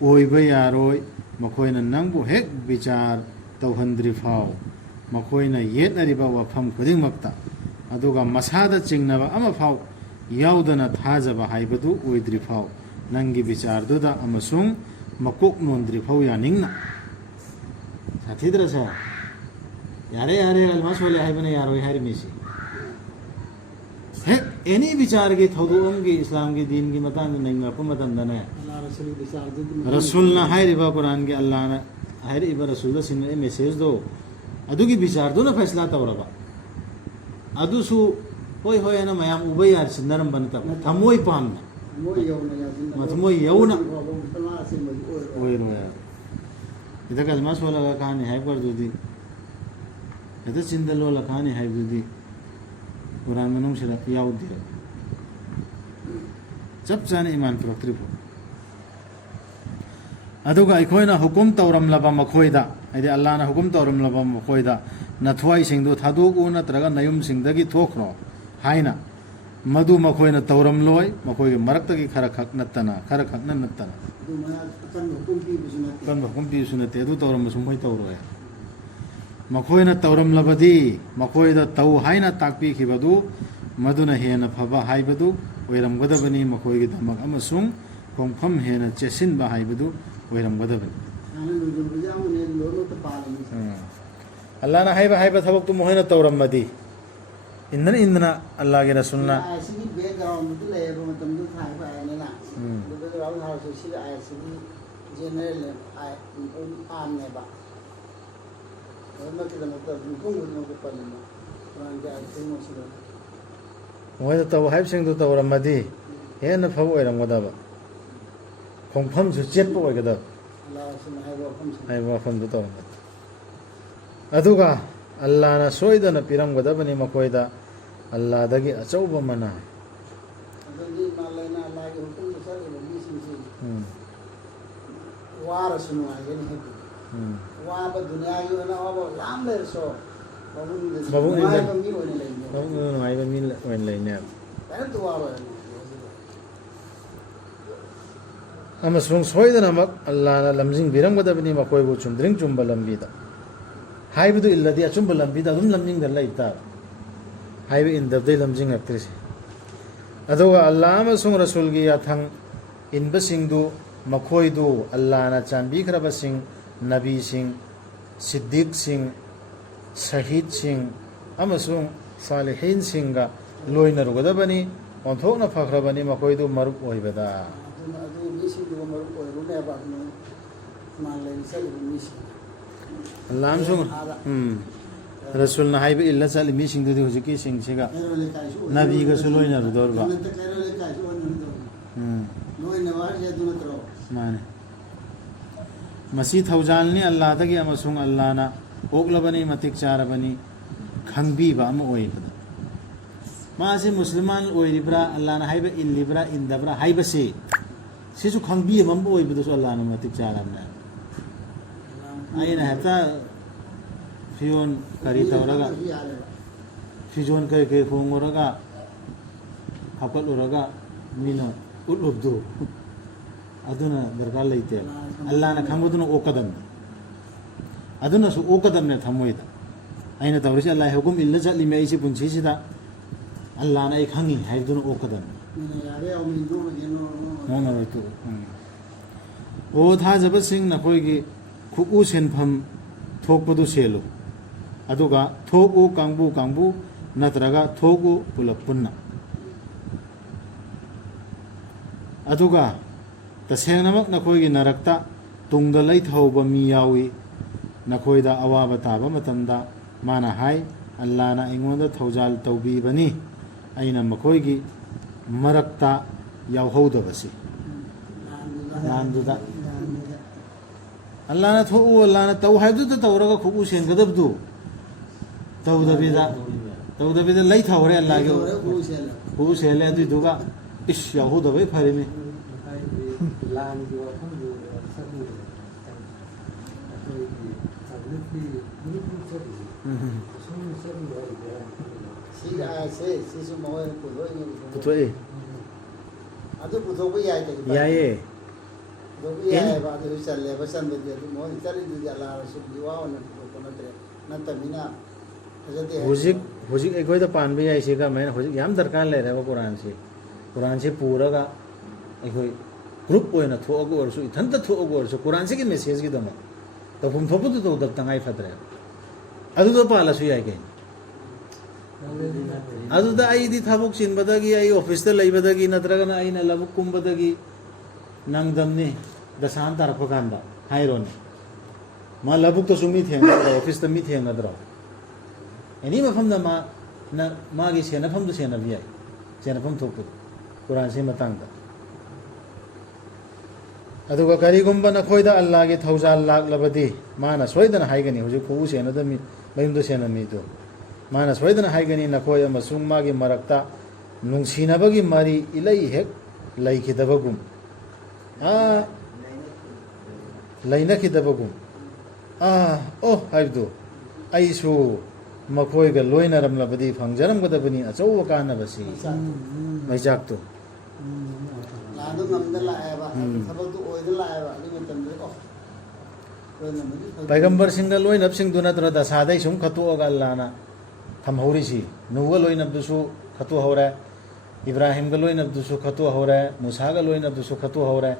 ꯑꯣꯏꯕ ꯌꯥꯔꯣꯏ ꯃꯈꯣꯏꯅ ꯅꯪꯕꯨ ꯍꯦꯛ ꯕꯤꯆꯥꯔ ꯇꯧꯍꯟꯗ꯭ꯔꯤ ꯐꯥꯎ ꯃꯈꯣꯏꯅ ꯌꯦꯠꯅꯔꯤꯕ ꯋꯥꯐꯝ ꯈꯨꯗꯤꯡꯃꯛꯇ ꯑꯗꯨꯒ ꯃꯁꯥꯗ ꯆꯤꯡꯅꯕ ꯑꯃꯐꯥꯎ ꯌꯥꯎꯗꯅ ꯊꯥꯖꯕ ꯍꯥꯏꯕꯗꯨ ꯑꯣꯏꯗ꯭ꯔꯤ ꯐꯥꯎ ꯅꯪꯒꯤ ꯕꯤꯆꯥꯔꯗꯨꯗ ꯑꯃꯁꯨꯡ ꯃꯀꯣꯛ ꯅꯣꯟꯗ꯭ꯔꯤ ꯐꯥꯎ ꯌꯥꯅꯤꯡꯅ ꯁꯥꯊꯤꯗ꯭ꯔꯁꯦ ꯌꯥꯔꯦ ꯑꯜꯃꯥ ꯁꯣꯜꯂꯦ ꯍꯥꯏꯕꯅ ꯌꯥꯔꯣꯏ ꯍꯥꯏꯔꯤꯃꯤꯁꯤ ꯍꯦꯛ ꯑꯦꯅꯤ ꯕꯤꯆꯥꯔꯒꯤ ꯊꯧꯗꯣꯛ ꯑꯃꯒꯤ ꯏꯁꯂꯥꯝꯒꯤ ꯗꯤꯟꯒꯤ ꯃꯇꯥꯡꯗ ꯅꯩꯅꯔꯛꯄ ꯃꯇꯝꯗꯅꯦ ꯔꯁꯨꯜꯅ ꯍꯥꯏꯔꯤꯕ ꯀꯨꯔꯥꯟꯒꯤ ꯑꯜꯂꯥꯍꯅ ꯍꯥꯏꯔꯛꯏꯕ ꯔꯁꯨꯜꯗ ꯁꯤꯟꯅꯔꯤꯕ ꯃꯦꯁꯦꯖꯗꯣ ꯑꯗꯨꯒꯤ ꯕꯤꯆꯥꯔꯗꯨꯅ ꯐꯩꯁꯂꯥ ꯇꯧꯔꯕ ꯑꯗꯨꯁꯨ ꯍꯣꯏ ꯍꯥꯏꯅ ꯃꯌꯥꯝ ꯎꯕ ꯌꯥꯔ ꯁꯤꯟꯅꯔꯝꯕ ꯅꯠꯇꯕ ꯊꯃꯣꯏ ꯄꯥꯝꯅ ꯊꯃꯣꯏ ꯌꯧꯅ ꯑꯣꯏꯔꯣꯏ ꯏꯗ ꯀꯜꯃꯥ ꯁꯣꯜꯂꯒ ꯀꯥꯅꯤ ꯍꯥꯏꯕꯗꯨꯗꯤ ꯍꯦꯛꯇ ꯆꯤꯟꯗ ꯂꯣꯜꯂ ꯀꯥꯅꯤ ꯍꯥꯏꯕꯗꯨꯗꯤ ꯀꯨꯔꯥꯟ ꯃꯅꯨꯡꯁꯤꯗ ꯌꯥꯎꯗꯦ ꯆꯞ ꯆꯥꯅ ꯏꯃꯥꯟ ꯄꯨꯔꯛꯇ꯭ꯔꯤꯐꯥꯎ ꯑꯗꯨꯒ ꯑꯩꯈꯣꯏꯅ ꯍꯨꯀꯨꯝ ꯇꯧꯔꯝꯂꯕ ꯃꯈꯣꯏꯗ ꯍꯥꯏꯗꯤ ꯑꯜꯂꯥꯍꯅ ꯍꯨꯀꯨꯝ ꯇꯧꯔꯝꯂꯕ ꯃꯈꯣꯏꯗ ꯅꯊ꯭ꯋꯥꯏꯁꯤꯡꯗꯨ ꯊꯥꯗꯣꯛꯎ ꯅꯠꯇ꯭ꯔꯒ ꯅꯌꯨꯝꯁꯤꯡꯗꯒꯤ ꯊꯣꯛꯈ꯭ꯔꯣ ꯍꯥꯏꯅ ꯃꯗꯨ ꯃꯈꯣꯏꯅ ꯇꯧꯔꯝꯂꯣꯏ ꯃꯈꯣꯏꯒꯤ ꯃꯔꯛꯇꯒꯤ ꯈꯔ ꯈꯛꯅ ꯅꯠꯇꯅ ꯑꯀꯟꯕ ꯍꯨꯀꯨꯝ ꯄꯤꯕꯁꯨ ꯅꯠꯇꯦ ꯑꯗꯨ ꯇꯧꯔꯝꯕꯁꯨ ꯃꯣꯏ ꯇꯧꯔꯣꯏ ꯃꯈꯣꯏꯅ ꯇꯧꯔꯝꯂꯕꯗꯤ ꯃꯈꯣꯏꯗ ꯇꯧ ꯍꯥꯏꯅ ताकꯄꯤꯈꯤꯕꯗꯨ ꯃꯗꯨꯅ ꯍꯦꯟꯅ ꯐꯕ ꯍꯥꯏꯕꯗꯨ ꯑꯣꯏꯔꯝꯒꯗꯕꯅꯤ ꯃꯈꯣꯏꯒꯤꯗꯃꯛ ꯑꯃꯁꯨꯡ ꯈꯣꯡꯐꯝ ꯍꯦꯟꯅ ꯆꯦꯠꯁꯤꯟꯕ ꯍꯥꯏꯕꯗꯨ ꯑꯣꯏꯔꯝꯒꯗꯕꯅꯤ ꯑꯜꯂꯥꯍꯅ ꯍꯥꯏꯕ ꯊꯕꯛꯇꯨ ꯃꯈꯣꯏꯅ ꯇꯧꯔꯝꯃꯗꯤ ꯏꯟꯗꯅ ꯑꯜꯂꯥꯍꯒꯤ ꯔꯁꯨꯜꯅ ꯑꯁꯤꯒꯤ ꯕꯦꯛꯒ꯭ꯔꯥꯎꯟꯗꯨ ꯂꯩꯌꯦꯕ ꯃꯇꯝꯗꯨ ꯊꯥꯏꯕ ꯑꯥꯌꯅꯤꯅ ꯕꯦꯛꯒ꯭ꯔꯥꯎꯟ ꯍꯥꯏꯔꯁꯨ ꯁꯤꯒꯤ ꯑꯥꯌꯠꯁꯤꯒꯤ ꯖꯦꯅꯔꯦꯜ ꯑꯥꯝꯅꯦꯕ ꯑꯗꯨꯃꯛꯀꯤꯗꯃꯛꯇ ꯃꯤꯄꯨꯝ ꯈꯨꯗꯤꯡꯃꯛꯇ ꯄꯜꯂꯤꯕ ꯀꯨꯔꯥꯟꯒꯤ ꯑꯥꯌꯠ ꯈꯨꯗꯤꯡꯃꯛꯁꯤꯗ ꯃꯣꯏꯅ ꯇꯧ ꯍꯥꯏꯕꯁꯤꯡꯗꯨ ꯇꯧꯔꯝꯃꯗꯤ ꯍꯦꯟꯅ ꯐꯕ ꯑꯣꯏꯔꯝꯒꯗꯕ ꯈꯣꯡꯐꯝꯁꯨ ꯆꯦꯠꯄ ꯑꯣꯏꯒꯗꯕ ꯑꯜꯂꯥꯍꯁꯤꯅ ꯍꯥꯏꯕ ꯋꯥꯐꯝꯁꯤꯡ ꯍꯥꯏꯕ ꯋꯥꯐꯝꯗꯨ ꯇꯧꯔꯝꯕꯅꯤ ꯑꯗꯨꯒ ꯑꯜꯂꯥꯍꯅ ꯁꯣꯏꯗꯅ ꯄꯤꯔꯝꯒꯗꯕꯅꯤ ꯃꯈꯣꯏꯗ ꯑꯜꯂꯥꯍꯗꯒꯤ ꯑꯆꯧꯕ ꯃꯅꯥ ꯑꯗꯨꯗꯤ ꯃꯥꯂꯩꯅ ꯑꯜꯂꯥꯍꯒꯤ ꯍꯨꯀꯨꯝꯗ ꯆꯠꯂꯤꯕ ꯃꯤꯁꯤꯡꯁꯤ ꯋꯥꯔꯁꯨ ꯅꯨꯡꯉꯥꯏꯒꯅꯤ ꯍꯥꯏꯕꯗꯤꯋꯥꯕ ꯗꯨꯅꯤꯌꯥꯒꯤ ꯑꯣꯏꯅ ꯑꯋꯥꯕ ꯌꯥꯝ ꯂꯩꯔꯁꯨ ꯃꯕꯨꯛꯅꯤꯡꯗ ꯅꯨꯡꯉꯥꯏꯕ ꯃꯤ ꯑꯣꯏꯅ ꯂꯩꯅꯦꯕ ꯅꯨꯡꯉꯥꯏꯕ ꯃꯤ ꯑꯣꯏꯅ ꯂꯩꯅꯦꯕ ꯀꯔꯤꯝꯇ ꯋꯥꯔꯣꯏ ꯑꯃꯁꯨꯡ ꯁꯣꯏꯗꯅꯃꯛ ꯑꯜꯂꯥꯍꯅ ꯂꯝꯖꯤꯡꯕꯤꯔꯝꯒꯗꯕꯅꯤ ꯃꯈꯣꯏꯕꯨ ꯆꯨꯝꯗ꯭ꯔꯤꯡ ꯆꯨꯝꯕ ꯂꯝꯕꯤꯗ ꯍꯥꯏꯕꯗꯨ ꯏꯜꯂꯗꯤ ꯑꯆꯨꯝꯕ ꯂꯝꯕꯤꯗ ꯑꯗꯨꯝ ꯂꯝꯖꯤꯡꯗꯅ ꯂꯩ ꯇꯥꯕ ꯍꯥꯏꯕ ꯏꯟꯗꯕꯗꯩ ꯂꯝꯖꯤꯡꯉꯛꯇ꯭ꯔꯤꯁꯦ ꯑꯗꯨꯒ ꯑꯜꯂꯥꯍ ꯑꯃꯁꯨꯡ ꯔꯁꯨꯜꯒꯤ ꯌꯥꯊꯪ ꯏꯟꯕꯁꯤꯡꯗꯨ ꯃꯈꯣꯏꯗꯨ ꯑꯜꯂꯥꯍꯅ ꯆꯥꯟꯕꯤꯈ꯭ꯔꯕꯁꯤꯡ ꯅꯕꯤꯁꯤꯡ ꯁꯤद्दꯤꯛꯁꯤꯡ ꯁꯍꯤꯗꯁꯤꯡ ꯑꯃꯁꯨꯡ ꯁꯥꯂꯤꯍꯤꯟꯁꯤꯡꯒ ꯂꯣꯏꯅꯔꯨꯒꯗꯕꯅꯤ ꯑꯣꯟꯊꯣꯛꯅ ꯐꯈ꯭ꯔꯕꯅꯤ ꯃꯈꯣꯏꯗꯨ ꯃꯔꯨꯞ ꯑꯣꯏꯕꯗ ꯑꯗꯨꯅ ꯑꯗꯨ ꯃꯤꯁꯤꯡꯗꯨꯒ ꯃꯔꯨꯞ ꯑꯣꯏꯔꯨꯅꯦꯕ ꯑꯗꯨꯅ ꯃꯥꯂꯩꯅ ꯆꯠꯂꯤꯕ ꯃꯤꯁꯤꯡ ꯑꯜꯂꯥꯍ ꯑꯃꯁꯨꯡ ꯔꯁꯨꯜꯅ ꯍꯥꯏꯕ ꯏꯜꯂ ꯆꯠꯂꯤ ꯃꯤꯁꯤꯡꯗꯨꯗꯤ ꯍꯧꯖꯤꯛꯀꯤ ꯁꯤꯡꯁꯤꯒ ꯀꯩꯔꯣꯜ ꯂꯩꯀꯥꯏꯁꯨ ꯅꯕꯤꯒꯁꯨ ꯂꯣꯏꯅꯔꯨꯗꯧꯔꯤꯕ ꯅꯠꯇ ꯀꯩꯔꯣꯜ ꯂꯩꯀꯥꯏꯁꯨ ꯑꯣꯏꯅꯔꯨꯗꯧꯔꯤꯕ ꯂꯣꯏꯅꯕ ꯍꯥꯏꯁꯦ ꯑꯗꯨ ꯅꯠꯇ꯭ꯔꯣ ꯃꯥꯅꯤ ꯃꯁꯤ ꯊꯧꯖꯥꯜꯅꯤ ꯑꯜꯂꯥꯍꯗꯒꯤ ꯑꯃꯁꯨꯡ ꯑꯜꯂꯥꯍꯅ ꯑꯣꯛꯂꯕꯅꯤ ꯃꯇꯤꯛ ꯆꯥꯔꯕꯅꯤ ꯈꯪꯕꯤꯕ ꯑꯃ ꯑꯣꯏꯕꯗ ꯃꯥꯁꯤ ꯃꯨꯁꯜꯃꯥꯟ ꯑꯣꯏꯔꯤꯕ꯭ꯔꯥ ꯑꯜꯂꯥꯍꯅ ꯍꯥꯏꯕ ꯏꯜꯂꯤꯕ꯭ꯔꯥ ꯏꯟꯗꯕ꯭ꯔꯥ ꯍꯥꯏꯕꯁꯤ ꯁꯤꯁꯨ ꯈꯪꯕꯤꯕ ꯑꯃ ꯑꯣꯏꯕꯗꯁꯨ ꯑꯜꯂꯥꯍꯅ ꯃꯇꯤꯛ ꯆꯥꯔꯕꯅꯦ ꯑꯩꯅ ꯍꯦꯛꯇ ꯐꯤꯌꯣꯟ ꯀꯔꯤ ꯇꯧꯔꯒ ꯐꯤꯖꯣꯟ ꯀꯔꯤ ꯀꯔꯤ ꯍꯣꯡꯉꯨꯔꯒ ꯍꯥꯞꯀꯠꯂꯨꯔꯒ ꯃꯤꯅ ꯎꯠꯂꯨꯕꯗꯨ ꯑꯗꯨꯅ ꯗꯔꯀꯥꯔ ꯂꯩꯇꯦ ꯑꯜꯂꯥꯍꯅ ꯈꯪꯕꯗꯨꯅ ꯑꯣꯛꯀꯗꯕꯅꯤ ꯑꯗꯨꯅꯁꯨ ꯑꯣꯛꯀꯗꯕꯅꯦ ꯊꯃꯣꯏꯗ ꯑꯩꯅ ꯇꯧꯔꯤꯁꯦ ꯑꯜꯂꯥꯍ ꯍꯨꯀꯨꯝ ꯏꯜꯂ ꯆꯠꯂꯤꯃꯦ ꯑꯩꯁꯤ ꯄꯨꯟꯁꯤꯁꯤꯗ ꯑꯜꯂꯥꯍꯅ ꯑꯩ ꯈꯪꯉꯤ ꯍꯥꯏꯕꯗꯨꯅ ꯑꯣꯛꯀꯗꯕꯅꯤ ꯌꯥꯔꯦ ꯌꯥꯎꯃꯤ ꯅꯣꯡꯃꯔꯣꯏ ꯇꯨ ꯑꯣ ꯊꯥꯖꯕꯁꯤꯡ ꯅꯈꯣꯏꯒꯤ ꯈꯨꯎ ꯁꯦꯟꯐꯝ ꯊꯣꯛꯄꯗꯨ ꯁꯦꯜꯂꯨ ꯑꯗꯨꯒ ꯊꯣꯛꯎ ꯀꯥꯡꯕꯨ ꯀꯥꯡꯕꯨ ꯅꯠꯇ꯭ꯔꯒ ꯊꯣꯛꯎ ꯄꯨꯂꯞ ꯄꯨꯟꯅ ꯑꯗꯨꯒ ꯇꯁꯦꯡꯅꯃꯛ ꯅꯈꯣꯏꯒꯤ ꯅꯔꯛꯇ ꯇꯨꯡꯗ ꯂꯩꯊꯍꯧꯕ ꯃꯤ ꯌꯥꯎꯏ ꯅꯈꯣꯏꯗ ꯑꯋꯥꯕ ꯇꯥꯕ ꯃꯇꯝꯗ ꯃꯥꯅ ꯍꯥꯏ ꯑꯜꯂꯥꯍꯅ ꯑꯩꯉꯣꯟꯗ ꯊꯧꯖꯥꯜ ꯇꯧꯕꯤꯕꯅꯤ ꯑꯩꯅ ꯃꯈꯣꯏꯒꯤ ꯃꯔꯛꯇ ꯌꯥꯎꯍꯧꯗꯕꯁꯤ ꯂꯥꯟꯗꯨꯗ ꯑꯜꯂꯥꯍꯅ ꯊꯣꯛꯎ ꯑꯜꯂꯥꯍꯅ ꯇꯧ ꯍꯥꯏꯕꯗꯨꯗ ꯇꯧꯔꯒ ꯈꯨꯎ ꯁꯦꯟꯒꯗꯕꯗꯨ ꯇꯧꯗꯕꯤꯗ ꯂꯩꯊꯍꯧꯔꯦ ꯑꯜꯂꯥꯍꯒꯤ ꯈꯨꯎ ꯁꯦꯜꯂꯦ ꯑꯗꯨꯏꯗꯨꯒ ꯏꯁ ꯌꯥꯎꯍꯧꯗꯕꯩ ꯐꯔꯤꯅꯤ ꯂꯥꯟꯒꯤ ꯋꯥꯐꯝꯗꯨ ꯆꯠꯂꯨꯔꯦ ꯑꯩꯈꯣꯏꯒꯤ ꯆꯠꯂꯨꯄꯤ ꯆꯠꯂꯨꯁꯤ ꯁꯨꯝ ꯆꯠꯂꯨꯕ ꯁꯤꯒ ꯍꯥꯏꯁꯦ ꯁꯤꯁꯨ ꯃꯈꯣꯏꯅ ꯄꯨꯊꯣꯛꯏ ꯑꯗꯨ ꯄꯨꯊꯣꯛꯄ ꯌꯥꯏ ꯌꯥꯏꯌꯦ ꯄꯨꯊꯣꯛꯄ ꯌꯥꯏꯑꯕ ꯑꯗꯨꯁꯨ ꯆꯜꯂꯦꯕ ꯆꯟꯕꯗꯤ ꯑꯗꯨ ꯃꯈꯣꯏꯅ ꯆꯠꯂꯤꯗꯨꯗꯤ ꯑꯜꯂꯥꯍ ꯔꯁꯨꯜꯒꯤ ꯋꯥ ꯑꯣꯏꯅ ꯄꯨꯊꯣꯛꯄ ꯅꯠꯇꯕꯅꯤna ꯐꯖꯗꯦ ꯍꯧꯖꯤꯛ ꯑꯩꯈꯣꯏꯗ ꯄꯥꯟꯕ ꯌꯥꯏꯁꯤ ꯀꯃꯥꯏꯅ ꯍꯧꯖꯤꯛ ꯌꯥꯝ ꯗꯔꯀꯥꯔ ꯂꯩꯔꯦꯕ ꯀꯨꯔꯥꯟꯁꯤ ꯄꯨꯔꯒ ꯑꯩꯈꯣꯏ ꯒ꯭ꯔꯨꯞ ꯑꯣꯏꯅ ꯊꯣꯛꯑꯒ ꯑꯣꯏꯔꯁꯨ ꯏꯊꯟꯇ ꯊꯣꯛꯑꯒ ꯑꯣꯏꯔꯁꯨ ꯀꯨꯔꯥꯟꯁꯤꯒꯤ ꯃꯦꯁꯦꯖꯀꯤꯗꯃꯛ ꯇꯧꯐꯝ ꯊꯣꯛꯄꯗꯨ ꯇꯧꯗꯕ ꯇꯉꯥꯏ ꯐꯗ꯭ꯔꯦ ꯑꯗꯨꯗ ꯄꯥꯜꯂꯁꯨ ꯌꯥꯏ ꯀꯩꯅꯣ ꯑꯗꯨꯗ ꯑꯩꯗꯤ ꯊꯕꯛ ꯆꯤꯟꯕꯗꯒꯤ ꯑꯩ ꯑꯣꯐꯤꯁꯇ ꯂꯩꯕꯗꯒꯤ ꯅꯠꯇ꯭ꯔꯒꯅ ꯑꯩꯅ ꯂꯧꯕꯨꯛ ꯀꯨꯝꯕꯗꯒꯤ ꯅꯪꯗꯝꯅꯤ ꯗꯁꯥꯟ ꯇꯥꯔꯛꯄ ꯀꯥꯟꯗ ꯍꯥꯏꯔꯣꯅꯦ ꯃꯥ ꯂꯧꯕꯨꯛꯇꯁꯨ ꯃꯤ ꯊꯦꯡꯅꯗ꯭ꯔꯣ ꯑꯣꯐꯤꯁꯇ ꯃꯤ ꯊꯦꯡꯅꯗ꯭ꯔꯣ ꯑꯦꯅꯤ ꯃꯐꯝꯗ ꯃꯥꯒꯤ ꯁꯦꯟꯅꯐꯝꯗꯨ ꯁꯦꯟꯅꯕ ꯌꯥꯏ ꯁꯦꯟꯅꯐꯝ ꯊꯣꯛꯄꯗꯨ ꯀꯨꯔꯥꯟꯁꯤ ꯃꯇꯥꯡꯗ ꯑꯗꯨꯒ ꯀꯔꯤꯒꯨꯝꯕ ꯅꯈꯣꯏꯗ ꯑꯜꯂꯥꯍꯒꯤ ꯊꯧꯖꯥꯜ ꯂꯥꯛꯂꯕꯗꯤ ꯃꯥꯅ ꯁꯣꯏꯗꯅ ꯍꯥꯏꯒꯅꯤ ꯍꯧꯖꯤꯛ ꯈꯨꯎ ꯁꯦꯟꯅꯗꯕ ꯃꯌꯨꯝꯗ ꯁꯦꯟꯅꯃꯤꯗꯨ ꯃꯥꯅ ꯁꯣꯏꯗꯅ ꯍꯥꯏꯒꯅꯤ ꯅꯈꯣꯏ ꯑꯃꯁꯨꯡ ꯃꯥꯒꯤ ꯃꯔꯛꯇ ꯅꯨꯡꯁꯤꯅꯕꯒꯤ ꯃꯔꯤ ꯏꯂꯩ ꯍꯦꯛ ꯂꯩꯈꯤꯗꯕꯒꯨꯝ ꯂꯩꯅꯈꯤꯗꯕꯒꯨꯝ ꯑꯣ ꯍꯥꯏꯕꯗꯨ ꯑꯩꯁꯨ ꯃꯈꯣꯏꯒ ꯂꯣꯏꯅꯔꯝꯂꯕꯗꯤ ꯐꯪꯖꯔꯝꯒꯗꯕꯅꯤ ꯑꯆꯧꯕ ꯀꯥꯟꯅꯕꯁꯤ ꯃꯩꯆꯥꯛꯇꯨ ꯂꯥꯟꯗꯨ ꯉꯝꯗ ꯂꯥꯛꯑꯦꯕ ꯊꯕꯛꯇꯨ ꯑꯣꯏꯗ ꯂꯥꯛꯑꯦꯕ ꯑꯗꯨꯒꯤ ꯃꯇꯝꯗ ꯄꯩꯒꯝꯕꯔꯁꯤꯡꯒ ꯂꯣꯏꯅꯕꯁꯤꯡꯗꯨ ꯅꯠꯇ꯭ꯔ ꯗꯁꯥꯗꯩ ꯁꯨꯝ ꯈꯠꯇꯣꯛꯑꯒ ꯑꯜꯂꯥꯍꯅ ꯊꯝꯍꯧꯔꯤꯁꯤ ꯅꯨꯍꯒ ꯂꯣꯏꯅꯕꯗꯨꯁꯨ ꯈꯠꯇꯣꯛꯍꯧꯔꯦ ꯏꯕ꯭ꯔꯥꯍꯤꯝꯒ ꯂꯣꯏꯅꯕꯗꯨꯁꯨ ꯈꯠꯇꯣꯛꯍꯧꯔꯦ ꯃꯨꯁꯥꯒ ꯂꯣꯏꯅꯕꯗꯨꯁꯨ ꯈꯠꯇꯣꯛꯍꯧꯔꯦ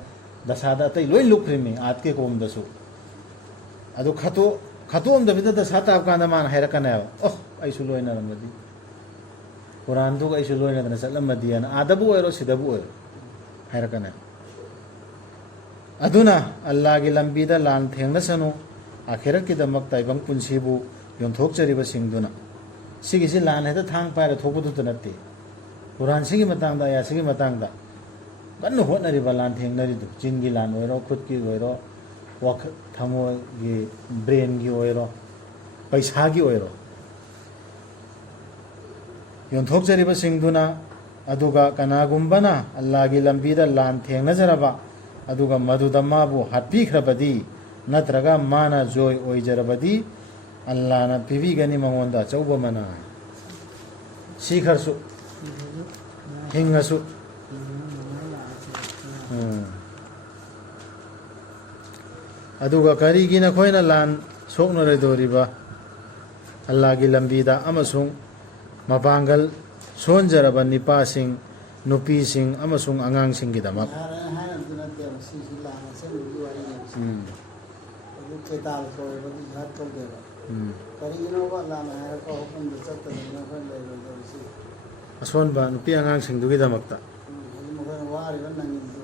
ꯗꯁꯥꯗ ꯑꯇꯩ ꯂꯣꯏ ꯂꯨꯞꯈ꯭ꯔꯤꯃꯤ ꯑꯥꯠꯀꯤ ꯀꯣꯝꯗꯁꯨ ꯑꯗꯨ ꯈꯠꯇꯣꯛꯑꯝꯗꯕꯤꯗ ꯗꯁꯥ ꯇꯥꯕ ꯀꯥꯟꯗ ꯃꯥꯅ ꯍꯥꯏꯔꯛꯀꯅꯦꯕ ꯑꯩꯁꯨ ꯂꯣꯏꯅꯔꯝꯃꯗꯤ ꯀꯨꯔꯥꯟꯗꯨꯒ ꯑꯩꯁꯨ ꯂꯣꯏꯅꯗꯅ ꯆꯠꯂꯝꯃꯗꯤꯅ ꯑꯥꯗꯕꯨ ꯑꯣꯏꯔꯣ ꯁꯤꯗꯕꯨ ꯑꯣꯏꯔꯣ ꯍꯥꯏꯔꯛꯀꯅꯦ ꯑꯗꯨꯅ ꯑꯜꯂꯥꯍꯒꯤ ꯂꯝꯕꯤꯗ ꯂꯥꯟ ꯊꯦꯡꯅꯁꯅꯨ ꯑꯈꯦꯔꯠꯀꯤꯗꯃꯛ ꯇꯥꯏꯕꯪ ꯄꯨꯟꯁꯤꯕꯨ ꯌꯣꯟꯊꯣꯛꯆꯔꯤꯕꯁꯤꯡꯗꯨꯅ ꯁꯤꯒꯤꯁꯤ ꯂꯥꯟ ꯍꯦꯛꯇ ꯊꯥꯡ ꯄꯥꯏꯔ ꯊꯣꯛꯄꯗꯨꯇ ꯅꯠꯇꯦ ꯀꯨꯔꯥꯟꯁꯤꯒꯤ ꯃꯇꯥꯡꯗ ꯑꯌꯥꯁꯤꯒꯤ ꯃꯇꯥꯡꯗ ꯀꯟꯅ ꯍꯣꯠꯅꯔꯤꯕ ꯂꯥꯟ ꯊꯦꯡꯅꯔꯤꯗꯨ ꯆꯤꯟꯒꯤ ꯂꯥꯟ ꯑꯣꯏꯔꯣ ꯈꯨꯠꯀꯤ ꯑꯣꯏꯔꯣ ꯊꯃꯣꯏꯒꯤ ꯕ꯭ꯔꯦꯟꯒꯤ ꯑꯣꯏꯔꯣ ꯄꯩꯁꯥꯒꯤ ꯑꯣꯏꯔꯣ ꯌꯣꯟꯊꯣꯛꯆꯔꯤꯕꯁꯤꯡꯗꯨꯅ ꯑꯗꯨꯒ ꯀꯅꯥꯒꯨꯝꯕꯅ ꯑꯜꯂꯥꯍꯒꯤ ꯂꯝꯕꯤꯗ ꯂꯥꯟ ꯊꯦꯡꯅꯖꯔꯕ ꯑꯗꯨꯒ ꯃꯗꯨꯗ ꯃꯥꯕꯨ ꯍꯥꯠꯄꯤꯈ꯭ꯔꯕꯗꯤ ꯅꯠꯇ꯭ꯔꯒ ꯃꯥꯅ ꯖꯣꯏ ꯑꯣꯏꯖꯔꯕꯗꯤ ꯑꯜꯂꯥꯍꯅ ꯄꯤꯕꯤꯒꯅꯤ ꯃꯉꯣꯟꯗ ꯑꯆꯧꯕ ꯃꯅꯥ ꯁꯤꯈ꯭ꯔꯁꯨ ꯍꯤꯡꯉꯁꯨ ꯑꯗꯨꯒ ꯀꯔꯤꯒꯤ ꯅꯈꯣꯏꯅ ꯂꯥꯟ ꯁꯣꯛꯅꯔꯣꯏꯗꯧꯔꯤꯕ ꯑꯜꯂꯥꯍꯒꯤ ꯂꯝꯕꯤꯗ ꯑꯃꯁꯨꯡ ꯃꯄꯥꯡꯒꯜ ꯁꯣꯟꯖꯔꯕ ꯅꯤꯄꯥꯁꯤꯡ ꯅꯨꯄꯤꯁꯤꯡ ꯑꯃꯁꯨꯡ ꯑꯉꯥꯡꯁꯤꯡꯒꯤꯗꯃꯛ 하나님도 나한테 시실라 하나님이 와이네. ꯑꯗꯨ ꯀꯦꯇꯥꯜ ꯁꯣꯏꯕꯗꯤ ꯖꯍꯥꯠ ꯇꯧꯗꯦꯕ ꯀꯔꯤꯒꯤꯅꯣꯕ ꯂꯥꯟꯅ ꯍꯥꯏꯔꯛꯄ ꯍꯨꯀꯨꯝꯗ ꯆꯠꯇꯅꯤꯅ ꯑꯩꯈꯣꯏ ꯂꯩꯔꯣꯏꯗꯧꯔꯤꯁꯤ ꯑꯁꯣꯟꯕ ꯅꯨꯄꯤ ꯑꯉꯥꯡꯁꯤꯡꯗꯨꯒꯤꯗꯃꯛꯇ ꯍꯧꯖꯤꯛ ꯃꯈꯣꯏꯅ ꯋꯥꯔꯤꯕ ꯅꯪꯒꯤꯗꯨ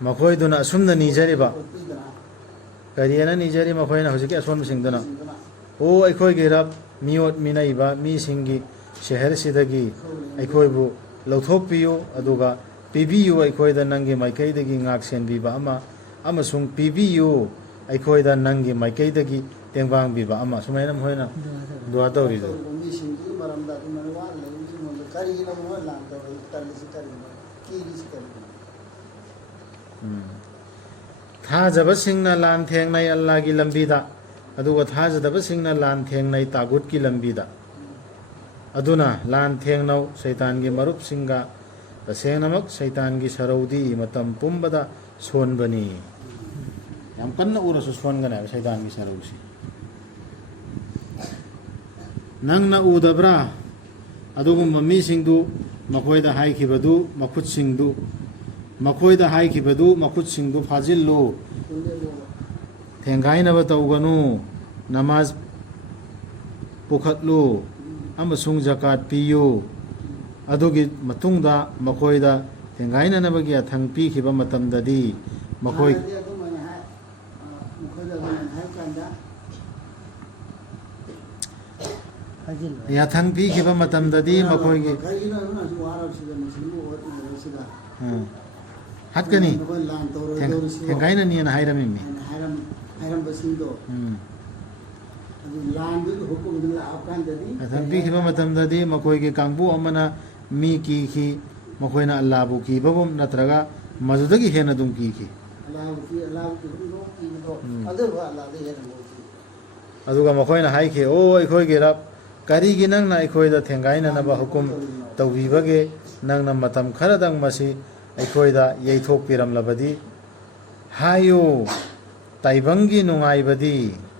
ꯃꯈꯣꯏꯗꯨꯅ ꯑꯁꯨꯝꯅ ꯅꯤꯖꯔꯤꯕ ꯄꯤꯗꯅ ꯀꯔꯤꯑꯅ ꯅꯤꯖꯔꯤ ꯃꯈꯣꯏꯅ ꯍꯧꯖꯤꯛꯀꯤ ꯑꯁꯣꯟꯕꯁꯤꯡꯗꯨꯅ ꯑꯣ ꯑꯩꯈꯣꯏꯒꯤ ꯔꯕ ꯃꯤꯑꯣꯠ ꯃꯤꯅꯩꯕ ꯃꯤꯁꯤꯡꯒꯤ ꯁꯍꯔꯁꯤꯗꯒꯤ ꯑꯩꯈꯣꯏꯕꯨ ꯂꯧꯊꯣꯛꯄꯤꯌꯨ ꯑꯗꯨꯒ ꯄꯤꯕꯤꯌꯨ ꯑꯩꯈꯣꯏꯗ ꯅꯪꯒꯤ ꯃꯥꯏꯀꯩꯗꯒꯤ ꯉꯥꯛ ꯁꯦꯟꯕꯤꯕ ꯑꯃ ꯑꯃꯁꯨꯡ ꯄꯤꯕꯤꯌꯨ ꯑꯩꯈꯣꯏꯗ ꯅꯪꯒꯤ ꯃꯥꯏꯀꯩꯗꯒꯤ ꯇꯦꯡꯕꯥꯡꯕꯤꯕ ꯑꯃ ꯁꯨꯃꯥꯏꯅ ꯃꯈꯣꯏꯅ ꯗꯨꯋꯥ ꯇꯧꯔꯤꯗꯣ ꯃꯤꯁꯤꯡꯒꯤ ꯃꯔꯝꯗ ꯑꯗꯨꯃꯥꯏꯅ ꯋꯥ ꯂꯩꯕꯁꯤꯡꯉꯣꯟꯗ ꯀꯔꯤꯒꯤꯅꯣ ꯃꯣꯏ ꯂꯥꯟ ꯇꯧꯔꯤ ꯇꯜꯂꯤꯁꯤ ꯀꯔꯤꯒꯤꯅꯣ ꯀꯤꯔꯤꯁꯤ ꯀꯔꯤꯒꯤꯅꯣ ꯊꯥꯖꯕꯁꯤꯡꯅ ꯂꯥꯟ ꯊꯦꯡꯅꯩ ꯑꯜꯂꯥꯍꯒꯤ ꯂꯝꯕꯤꯗ ꯑꯗꯨꯒ ꯊꯥꯖꯗꯕꯁꯤꯡꯅ ꯂꯥꯟ ꯊꯦꯡꯅꯩ ꯇꯥꯒꯨꯠꯀꯤ ꯂꯝꯕꯤꯗ ꯑꯗꯨꯅ ꯂꯥꯟ ꯊꯦꯡꯅꯧ ꯁꯩꯇꯥꯟꯒꯤ ꯃꯔꯨꯞꯁꯤꯡꯒ ꯇꯁꯦꯡꯅꯃꯛ ꯁꯩꯇꯥꯟꯒꯤ ꯁꯔꯧꯗꯤ ꯃꯇꯝ ꯄꯨꯝꯕꯗ ꯁꯣꯟꯕꯅꯤ ꯌꯥꯝ ꯀꯟꯅ ꯎꯔꯁꯨ ꯁꯣꯟꯒꯅꯤ ꯍꯥꯏꯕ ꯁꯩꯇꯥꯟꯒꯤ ꯁꯔꯧꯁꯤ ꯅꯪꯅ ꯎꯗꯕ꯭ꯔꯥ ꯑꯗꯨꯒꯨꯝꯕ ꯃꯤꯁꯤꯡꯗꯨ ꯃꯈꯣꯏꯗ ꯍꯥꯏꯈꯤꯕꯗꯨ ꯃꯈꯨꯠꯁꯤꯡꯗꯨ ꯐꯥꯖꯤꯜꯂꯨ ꯊꯦꯡꯒꯥꯏꯅꯕ ꯇꯧꯒꯅꯨ ꯅꯃꯥꯖ ꯄꯨꯈꯠꯂꯨ ꯑꯃꯁꯨꯡ ꯖꯀꯥꯠ ꯄꯤꯌꯨ ꯑꯗꯨꯒꯤ ꯃꯇꯨꯡꯗ ꯃꯈꯣꯏꯗ ꯊꯦꯡꯒꯥꯏꯅꯅꯕꯒꯤ ꯌꯥꯊꯪ ꯄꯤꯈꯤꯕ ꯃꯇꯝꯗꯗꯤ ꯃꯈꯣꯏ ꯌꯥꯊꯪ ꯄꯤꯈꯤꯕ ꯃꯇꯝꯗꯗꯤ ꯃꯈꯣꯏꯒꯤ ꯍꯥꯠꯀꯅꯤ ꯊꯦꯡꯒꯥꯏꯅꯅꯤꯅ ꯍꯥꯏꯔꯝꯃꯤꯃꯤ ꯍꯥꯏꯔꯝꯕꯁꯤꯡꯗꯣ ꯑꯗꯨ ꯂꯥꯟꯗꯨꯒꯤ ꯍꯨꯀꯨꯝꯗꯨ ꯂꯥꯛꯑꯀꯥꯟꯗꯗꯤ ꯌꯥꯊꯪ ꯄꯤꯈꯤꯕ ꯃꯇꯝꯗꯗꯤ ꯃꯈꯣꯏꯒꯤ ꯀꯥꯡꯕꯨ ꯑꯃꯅ ꯃꯤ ꯀꯤꯈꯤ ꯃꯈꯣꯏꯅ ꯑꯜꯂꯥꯍꯕꯨ ꯀꯤꯕꯒꯨꯝ ꯅꯠꯇ꯭ꯔꯒ ꯃꯗꯨꯗꯒꯤ ꯍꯦꯟꯅ ꯑꯗꯨꯝ ꯀꯤꯈꯤ ꯑꯗꯨꯒ ꯃꯈꯣꯏꯅ ꯍꯥꯏꯈꯤ ꯑꯣ ꯑꯩꯈꯣꯏꯒꯤ ꯔꯕ ꯀꯔꯤꯒꯤ ꯅꯪꯅ ꯑꯩꯈꯣꯏꯗ ꯊꯦꯡꯒꯥꯏꯅꯅꯕ ꯍꯨꯀꯨꯝ ꯇꯧꯕꯤꯕꯒꯦ ꯅꯪꯅ ꯃꯇꯝ ꯈꯔꯗꯪ ꯃꯁꯤ ꯑꯩꯈꯣꯏꯗ ꯌꯩꯊꯣꯛꯄꯤꯔꯝꯂꯕꯗꯤ ꯍꯥꯏꯌꯨ ꯇꯥꯏꯕꯪꯒꯤ ꯅꯨꯡꯉꯥꯏꯕꯗꯤ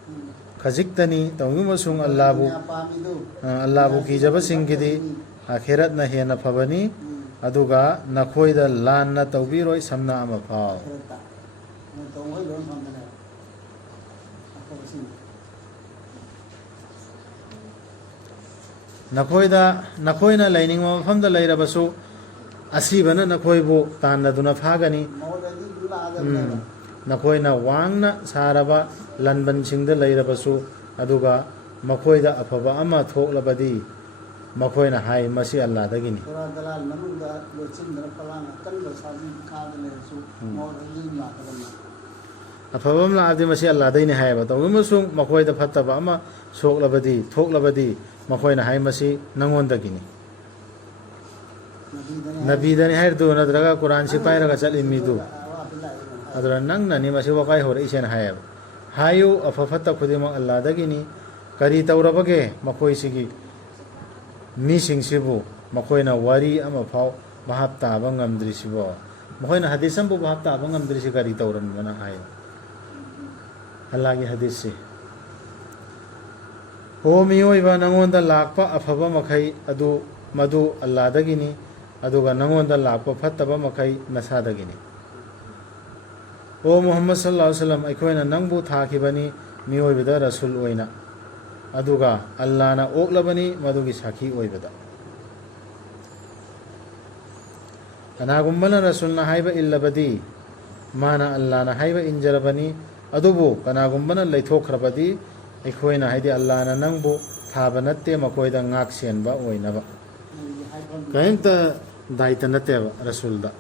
ꯈꯖꯤꯛꯇꯅꯤ ꯇꯧꯏꯃꯁꯨꯡ ꯑꯜꯂꯥꯍꯕꯨ ꯀꯤꯖꯕꯁꯤꯡꯒꯤꯗꯤ ꯑꯈꯦꯔꯠꯅ ꯍꯦꯟꯅ ꯐꯕꯅꯤ ꯑꯗꯨꯒ ꯅꯈꯣꯏꯗ ꯂꯥꯟꯅ ꯇꯧꯕꯤꯔꯣꯏ ꯁꯝꯅ ꯑꯃ ꯐꯥꯎ ꯅꯈꯣꯏꯅ ꯂꯩꯅꯤꯡꯕ ꯃꯐꯝꯗ ꯂꯩꯔꯕꯁꯨ ꯑꯁꯤꯕꯅ ꯅꯈꯣꯏꯕు ꯇꯥꯟꯅꯗꯨꯅ ꯐꯥꯒꯅꯤ ꯅꯈꯣꯏꯅ ꯋꯥꯡꯅ ꯁꯥꯔꯕ ꯂꯟꯕꯟꯁꯤꯡꯗ ꯂꯩꯔꯕꯁꯨ ꯑꯗꯨꯒ ꯃꯈꯣꯏꯗ ꯑꯐꯕ ꯑꯃ ꯊꯣꯛꯂꯕꯗꯤ ꯃꯈꯣꯏꯅ ꯍꯥꯏ ꯃꯁꯤ ꯑꯜꯂꯥꯍꯗꯒꯤꯅꯤ ꯑꯐꯕ ꯑꯃ ꯂꯥꯛꯑꯕꯗꯤ ꯃꯁꯤ ꯑꯜꯂꯥꯍꯗꯒꯤꯅꯤ ꯍꯥꯏꯌꯦꯕ ꯇꯧꯕꯃꯁꯨꯡ ꯃꯈꯣꯏꯗ ꯐꯠꯇꯕ ꯑꯃ ꯊꯣꯛꯂꯕꯗꯤ ꯃꯈꯣꯏꯅ ꯍꯥꯏ ꯃꯁꯤ ꯅꯪꯉꯣꯟꯗꯒꯤꯅꯤ ꯅꯕꯤꯗꯅꯤ ꯍꯥꯏꯔꯗꯨ ꯅꯠꯇ꯭ꯔꯒ ꯀꯨꯔꯥꯟꯁꯤ ꯄꯥꯏꯔꯒ ꯆꯠꯂꯤ ꯃꯤꯗꯨ ꯑꯗꯨꯅ ꯅꯪꯅꯅꯤ ꯃꯁꯤ ꯋꯥꯀꯥꯏ ꯍꯧꯔꯛꯏꯁꯦꯅ ꯍꯥꯏꯌꯦꯕ ꯍꯥꯏꯌꯨ ꯑꯐ ꯐꯠꯇ ꯈꯨꯗꯤꯡꯃꯛ ꯑꯜꯂꯥꯍꯗꯒꯤꯅꯤ ꯀꯔꯤ ꯇꯧꯔꯕꯒꯦ ꯃꯈꯣꯏꯁꯤꯒꯤ ꯃꯤꯁꯤꯡꯁꯤꯕꯨ ꯃꯈꯣꯏꯅ ꯋꯥꯔꯤ ꯑꯃ ꯐꯥꯎ ꯚꯥꯞ ꯇꯥꯕ ꯉꯝꯗ꯭ꯔꯤꯁꯤꯕꯣ ꯃꯈꯣꯏꯅ ꯍꯗꯤꯁ ꯑꯃꯕꯨ ꯚꯥꯞ ꯇꯥꯕ ꯉꯝꯗ꯭ꯔꯤꯁꯤ ꯀꯔꯤ ꯇꯧꯔꯝꯕꯅ ꯍꯥꯏ ꯑꯜꯂꯥꯍꯒꯤ ꯍꯗꯤꯁꯁꯤ ꯑꯣ ꯃꯤꯑꯣꯏꯕ ꯅꯉꯣꯟꯗ ꯂꯥꯛꯄ ꯑꯐꯕ ꯃꯈꯩ ꯃꯗꯨ ꯑꯜꯂꯥꯍꯗꯒꯤꯅꯤ ꯑꯗꯨꯒ ꯅꯉꯣꯟꯗ ꯂꯥꯛꯄ ꯐꯠꯇꯕ ꯃꯈꯩ ꯅꯁꯥꯗꯒꯤꯅꯤ ꯑꯣ ꯃꯨꯍꯝꯃꯗ ꯁꯜꯂꯜꯂꯥꯍꯨ ꯑꯂꯩꯍꯤ ꯋꯁꯜꯂꯝ ꯑꯩꯈꯣꯏꯅ ꯅꯪꯕꯨ ꯊꯥꯈꯤꯕꯅꯤ ꯃꯤꯑꯣꯏꯕꯗ ꯔꯁꯨꯜ ꯑꯣꯏꯅ ꯑꯗꯨꯒ ꯑꯜꯂꯥꯍꯅ ꯑꯣꯛꯂꯕꯅꯤ ꯃꯗꯨꯒꯤ ꯁꯥꯈꯤ ꯑꯣꯏꯕꯗ ꯀꯅꯥꯒꯨꯝꯕꯅ ꯔꯁꯨꯜꯅ ꯍꯥꯏꯕ ꯏꯜꯂꯕꯗꯤ ꯃꯥꯅ ꯑꯜꯂꯥꯍꯅ ꯍꯥꯏꯕ ꯏꯟꯖꯔꯕꯅꯤ ꯑꯗꯨꯕꯨ ꯀꯅꯥꯒꯨꯝꯕꯅ ꯂꯩꯊꯣꯛꯈ꯭ꯔꯕꯗꯤ ꯑꯩꯈꯣꯏꯅ ꯍꯥꯏꯗꯤ ꯑꯜꯂꯥꯍꯅ ꯅꯪꯕꯨ ꯊꯥꯕ ꯅꯠꯇꯦ ꯃꯈꯣꯏꯗ ꯉꯥꯛ ꯁꯦꯟꯕ ꯑꯣꯏꯅꯕ ꯀꯔꯤꯝꯇ ꯗꯥꯏꯇ ꯅꯠꯇꯦꯕ ꯔꯁꯨꯜꯗ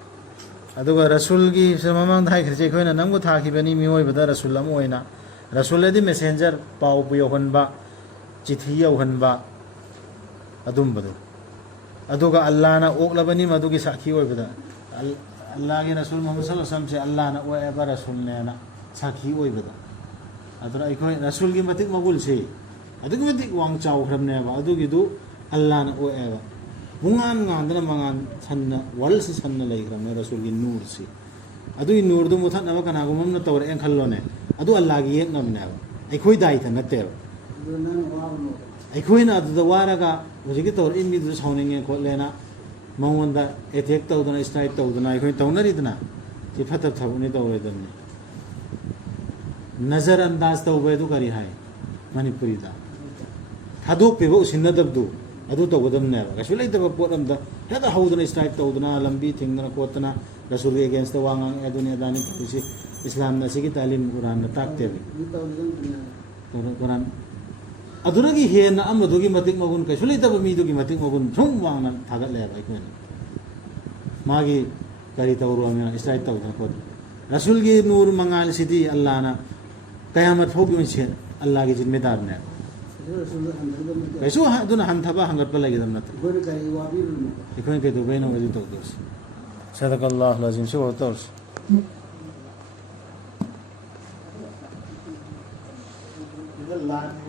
ꯑꯗꯨꯒ ꯔꯁꯨꯜꯒꯤ ꯃꯃꯥꯡꯗ ꯍꯥꯏꯈ꯭ꯔꯁꯦ ꯑꯩꯈꯣꯏꯅ ꯅꯪꯕꯨ ꯊꯥꯈꯤꯕꯅꯤ ꯃꯤꯑꯣꯏꯕꯗ ꯔꯁꯨꯜ ꯑꯃ ꯑꯣꯏꯅ ꯔꯁꯨꯜ ꯑꯗꯤ ꯃꯦꯁꯦꯟꯖꯔ ꯄꯥꯎ ꯌꯧꯍꯟꯕ ꯆꯤꯊꯤ ꯌꯧꯍꯟꯕ ꯑꯗꯨꯝꯕꯗꯣ ꯑꯗꯨꯒ ꯑꯜꯂꯥꯍꯅ ꯑꯣꯛꯂꯕꯅꯤ ꯃꯗꯨꯒꯤ ꯁꯥꯈꯤ ꯑꯣꯏꯕꯗ ꯑꯜꯂꯥꯍꯒꯤ ꯔꯁꯨꯜ ꯃꯨꯍꯝꯃꯗ ꯁꯜꯂꯜꯂꯥꯍꯨ ꯑꯂꯩꯍꯤ ꯋꯁꯜꯂꯝꯁꯦ ꯑꯜꯂꯥꯍꯅ ꯑꯣꯛꯑꯕ ꯔꯁꯨꯜꯅꯦꯅ ꯁꯥꯈꯤ ꯑꯣꯏꯕꯗ ꯑꯗꯨꯅ ꯑꯩꯈꯣꯏ ꯔꯁꯨꯜꯒꯤ ꯃꯇꯤꯛ ꯃꯒꯨꯜꯁꯤ ꯑꯗꯨꯛꯀꯤ ꯃꯇꯤꯛ ꯋꯥꯡ ꯆꯥꯎꯈ꯭ꯔꯕꯅꯦꯕ ꯑꯗꯨꯒꯤꯗꯨ ꯑꯜꯂꯥꯍꯅ ꯑꯣꯛꯑꯦꯕ ꯄꯨꯡꯉꯥꯟ ꯉꯥꯟꯗꯅ ꯃꯉꯥꯟ ꯁꯟꯅ ꯋꯥꯔꯜꯁꯤ ꯁꯟꯅ ꯂꯩꯈ꯭ꯔꯕꯅꯦ ꯔꯁꯨꯜꯒꯤ ꯅꯨꯔꯁꯤ ꯑꯗꯨꯒꯤ ꯅꯨꯔꯗꯨ ꯃꯨꯊꯠꯅꯕ ꯀꯅꯥꯒꯨꯝꯕ ꯑꯃꯅ ꯇꯧꯔꯛꯑꯦꯅ ꯈꯜꯂꯣꯅꯦ ꯑꯗꯨ ꯑꯜꯂꯥꯍꯒꯤ ꯌꯦꯛꯅꯕꯅꯦꯕ ꯑꯩꯈꯣꯏ ꯗꯥꯏꯇ ꯅꯠꯇꯦꯕ ꯑꯗꯨ ꯅꯪ ꯋꯥꯕꯅꯣ ꯑꯩꯈꯣꯏꯅ ꯑꯗꯨꯗ ꯋꯥꯔꯒ ꯍꯧꯖꯤꯛꯀꯤ ꯇꯧꯔꯛꯏ ꯃꯤꯗꯨꯁꯨ ꯁꯥꯎꯅꯤꯡꯉꯦ ꯈꯣꯠꯂꯦꯅ ꯃꯉꯣꯟꯗ ꯑꯦꯇꯦꯛ ꯇꯧꯗꯅ ꯏꯁꯇ꯭ꯔꯥꯏꯛ ꯇꯧꯗꯅ ꯑꯩꯈꯣꯏ ꯇꯧꯅꯔꯤꯗꯅ ꯁꯤ ꯐꯠꯇꯕ ꯊꯕꯛꯅꯤ ꯇꯧꯔꯣꯏꯗꯕꯅꯤ ꯅꯖꯔ ꯑꯟꯗꯥꯖ ꯇꯧꯕ ꯑꯗꯨ ꯀꯔꯤ ꯍꯥꯏ ꯃꯅꯤꯄꯨꯔꯤꯗ ꯊꯥꯗꯣꯛꯄꯤꯕ ꯎꯁꯤꯟꯅꯗꯕꯗꯨ ꯑꯗꯨ ꯇꯧꯒꯗꯕꯅꯦꯕ ꯀꯩꯁꯨ ꯂꯩꯇꯕ ꯄꯣꯠ ꯑꯝꯗ ꯍꯦꯛꯇ ꯍꯧꯗꯅ ꯏꯁꯇ꯭ꯔꯥꯏꯛ ꯇꯧꯗꯅ ꯂꯝꯕꯤ ꯊꯤꯡꯗꯅ ꯈꯣꯠꯇꯅ ꯔꯁꯨꯜꯒꯤ ꯑꯦꯒꯦꯟꯁꯇ ꯋꯥ ꯉꯥꯡꯉꯦ ꯑꯗꯨꯅꯤ ꯑꯗꯥꯅꯤ ꯇꯧꯔꯤꯁꯤ ꯏꯁꯂꯥꯝꯅ ꯑꯁꯤꯒꯤ ꯇꯥꯂꯤꯝ ꯀꯨꯔꯥꯟꯅ ꯇꯥꯛꯇꯦꯕ ꯑꯗꯨ ꯇꯧꯗꯅ ꯀꯨꯔꯥꯟ ꯑꯗꯨꯗꯒꯤ ꯍꯦꯟꯅ ꯑꯃꯗꯨꯒꯤ ꯃꯇꯤꯛ ꯃꯒꯨꯟ ꯀꯩꯁꯨ ꯂꯩꯇꯕ ꯃꯤꯗꯨꯒꯤ ꯃꯇꯤꯛ ꯃꯒꯨꯟ ꯁꯨꯝ ꯋꯥꯡꯅ ꯊꯥꯒꯠꯂꯦꯕ ꯑꯩꯈꯣꯏꯅ ꯃꯥꯒꯤ ꯀꯔꯤ ꯇꯧꯔꯨꯔꯕꯅꯤꯅ ꯏꯁꯇ꯭ꯔꯥꯏꯛ ꯇꯧꯗꯅ ꯈꯣꯠꯇꯅ ꯔꯁꯨꯜꯒꯤ ꯅꯨꯔ ꯃꯉꯥꯜꯁꯤꯗꯤ ꯑꯜꯂꯥꯍꯅ ꯀꯌꯥꯃꯠ ꯐꯥꯎꯒꯤ ꯑꯣꯏꯅ ꯑꯜꯂꯥꯍꯒꯤ ꯖꯤꯝꯃꯦꯗꯥꯔꯅꯦꯕ ꯔꯁꯨꯜꯗ ꯍꯟꯊꯒꯗꯕ ꯅꯠꯇꯦ ꯀꯩꯁꯨ ꯑꯗꯨꯅ ꯍꯟꯊꯕ ꯍꯪꯒꯠꯄ ꯂꯩꯒꯗꯕ ꯅꯠꯇꯦ ꯑꯩꯈꯣꯏꯅ ꯀꯔꯤ ꯋꯥꯕꯤꯔꯨꯅꯣ ꯑꯩꯈꯣꯏꯅ ꯀꯩꯗꯧꯕꯩꯅꯣ ꯑꯗꯨ ꯇꯧꯗꯣꯏꯁꯤ ꯁꯗꯀꯜꯂꯥꯍꯨ ꯑꯜ-ꯑꯖꯤꯝ ꯁꯤ ꯑꯣꯏ ꯇꯧꯔꯁꯤ ꯂꯥꯟ